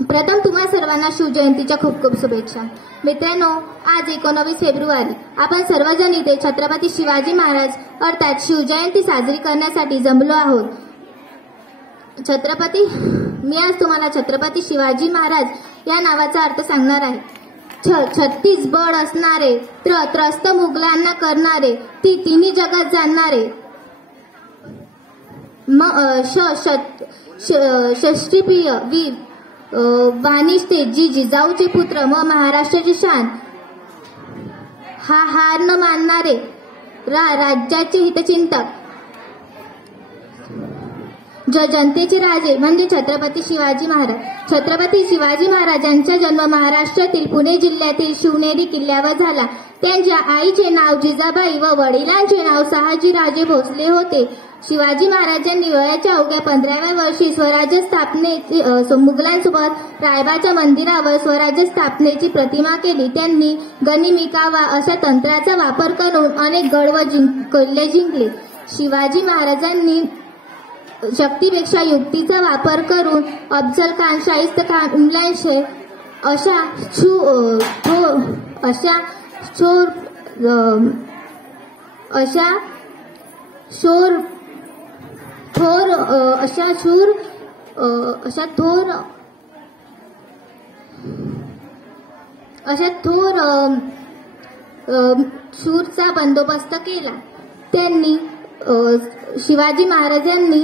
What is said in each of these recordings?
प्रथम तुम्हा सर्वांना शिवजयंतीच्या खूप खूप शुभेच्छा। मित्रांनो, आज 19 फेब्रुवारी आपण सर्वजण इथे छत्रपती शिवाजी महाराज अर्थात शिवजयंती साजरी करण्यासाठी जमलो आहोत। मी आज तुम्हाला छत्रपती शिवाजी महाराज या नावाचा अर्थ सांगणार आहे। 36 बळ असणारे, त्रस्त मुघलांना करणारे, तिन्ही जगात जाणणारे, शस्त्रीप्रिय वीर वानिष्ठे जिजाऊचे पुत्र महाराष्ट्राची शान, हार न मानणारे राज्याचे हितचिंतक, जनतेचे राजे म्हणजे छत्रपती शिवाजी महाराज। छत्रपती शिवाजी महाराजांचा जन्म महाराष्ट्रातील पुणे जिल्ह्यातील शिवनेरी किल्ल्यावर झाला। त्यांच्या आईचे नाव जिजाबाई व वडिलांचे नाव शहाजीराजे भोसले होते। शिवाजी महाराजांनी वयाच्या अवघ्या 15व्या वर्षी स्वराज्य स्थापनेची मुघलांसोबत रायबाच्या मंदिरावर स्वराज्य स्थापनेची प्रतिमा केली। त्यांनी गनिमिकावा अशा तंत्राचा वापर करून अनेक गड व किल्ले जिंकले। शिवाजी महाराजांनी शक्तीपेक्षा युक्तीचा वापर करून अफजल खान, शाहिस्त खान, उमलशे अशा थोर शूरचा बंदोबस्त केला। त्यांनी शिवाजी महाराजांची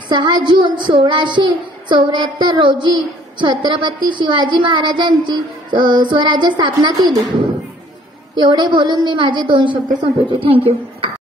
6 जून 1674 रोजी छत्रपती शिवाजी महाराजांची स्वराज्य स्थापना केली। एवढे बोलून मी माझे 2 शब्द संपवते। थँक्यू।